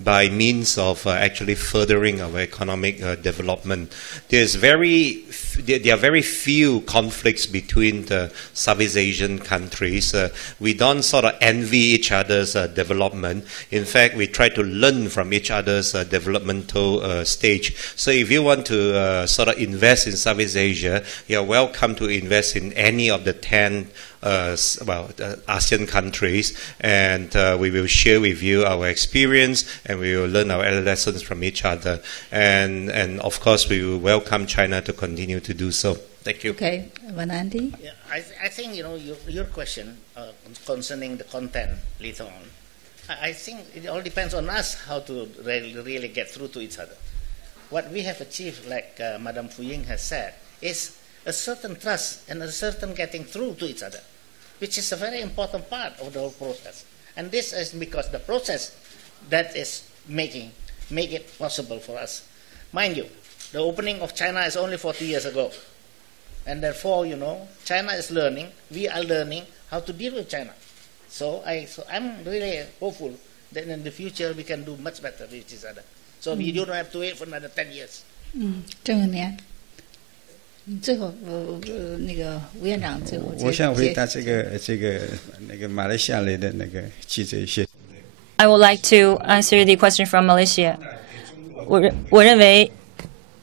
by means of actually furthering our economic development. There are very few conflicts between the Southeast Asian countries. We don't sort of envy each other's development. In fact, we try to learn from each other's developmental stage. So if you want to sort of invest in Southeast Asia, you're welcome to invest in any of the 10 ASEAN countries, and we will share with you our experience, and we will learn our lessons from each other. And of course, we will welcome China to continue to do so. Thank you. Okay, Vanandi. Yeah, I think your question concerning the content later on. I think it all depends on us how to really get through to each other. What we have achieved, like Madam Fu Ying has said, is a certain trust and a certain getting through to each other, which is a very important part of the whole process. And this is because the process that is make it possible for us. Mind you, the opening of China is only 40 years ago. And therefore, China is learning, we are learning how to deal with China. So I'm really hopeful that in the future we can do much better with each other. So we don't have to wait for another 10 years. 郑文年。最后，那个吴院长最后。我想回答这个马来西亚来的那个记者一些。I would like to answer the question from Malaysia. 我认为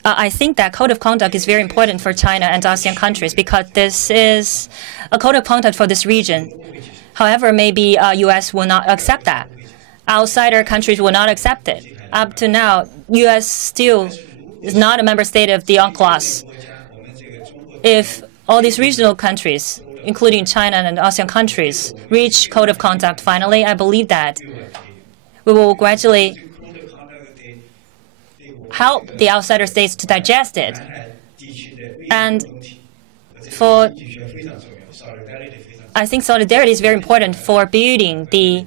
I think that code of conduct is very important for China and ASEAN countries because this is a code of conduct for this region. However, maybe U.S. will not accept that. Outsider countries will not accept it. Up to now, U.S. still is not a member state of the UNCLOS. If all these regional countries, including China and ASEAN countries, reach code of conduct finally, I believe that we will gradually help the outsider states to digest it. And I think solidarity is very important for building the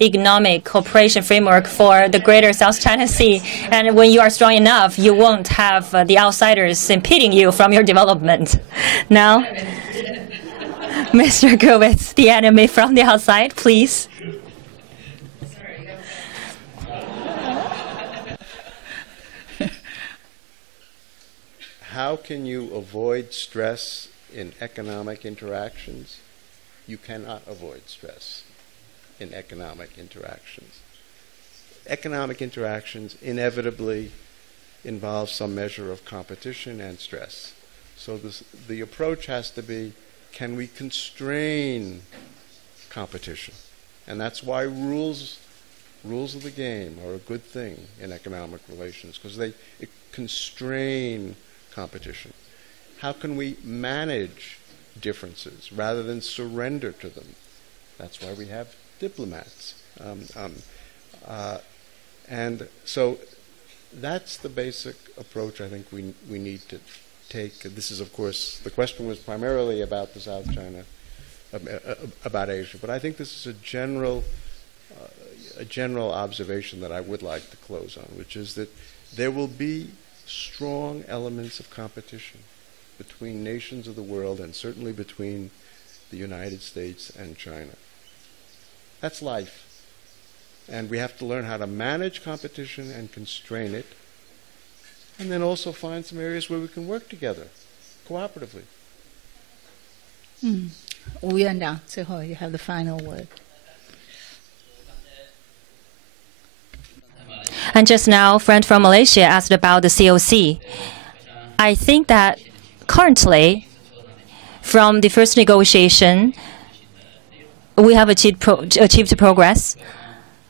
economic cooperation framework for the greater South China Sea. And when you are strong enough, you won't have the outsiders impeding you from your development. Now, Mr. Gowitz, the enemy from the outside, please. How can you avoid stress in economic interactions? You cannot avoid stress in economic interactions. Economic interactions inevitably involve some measure of competition and stress. So the approach has to be, can we constrain competition? And that's why rules of the game are a good thing in economic relations, because they constrain competition. How can we manage differences rather than surrender to them? That's why we have diplomats. And so that's the basic approach I think we need to take. This is, of course, the question was primarily about the South China, about Asia, but I think this is a general observation that I would like to close on, which is that there will be strong elements of competition between nations of the world and certainly between the United States and China. That's life. And we have to learn how to manage competition and constrain it, and then also find some areas where we can work together cooperatively. 吴院长，最后 you have the final word. And just now, a friend from Malaysia asked about the COC. I think that currently, from the first negotiation, we have achieved progress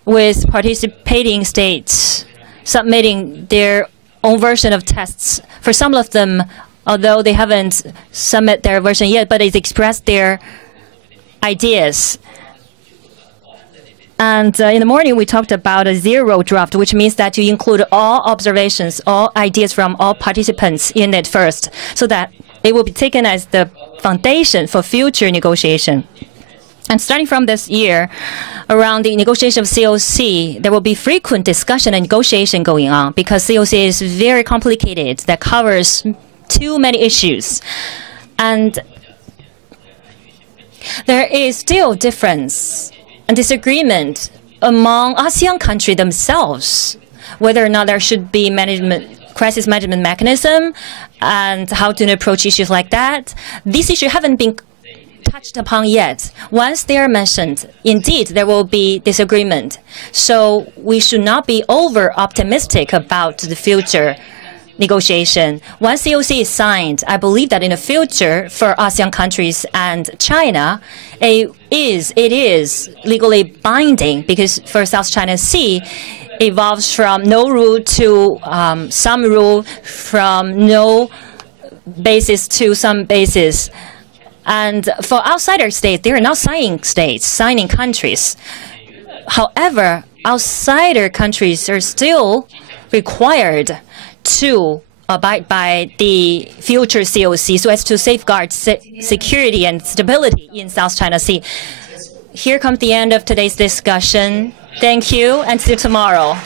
with participating states submitting their own version of tests. For some of them, although they haven't submitted their version yet, but it's expressed their ideas. And in the morning, we talked about a zero draft, which means that you include all observations, all ideas from all participants in it first, so that it will be taken as the foundation for future negotiation. And starting from this year, around the negotiation of COC, there will be frequent discussion and negotiation going on because COC is very complicated, that covers too many issues. And there is still difference and disagreement among ASEAN countries themselves, whether or not there should be crisis management mechanism and how to approach issues like that. These issues haven't been touched upon yet. Once they are mentioned, indeed, there will be disagreement. So we should not be over-optimistic about the future negotiation. Once COC is signed, I believe that in the future, for ASEAN countries and China, it is legally binding because for South China Sea, evolves from no rule to some rule, from no basis to some basis. And for outsider states, they are not signing countries. However, outsider countries are still required to abide by the future COC so as to safeguard security and stability in South China Sea. Here comes the end of today's discussion. Thank you, and see you tomorrow.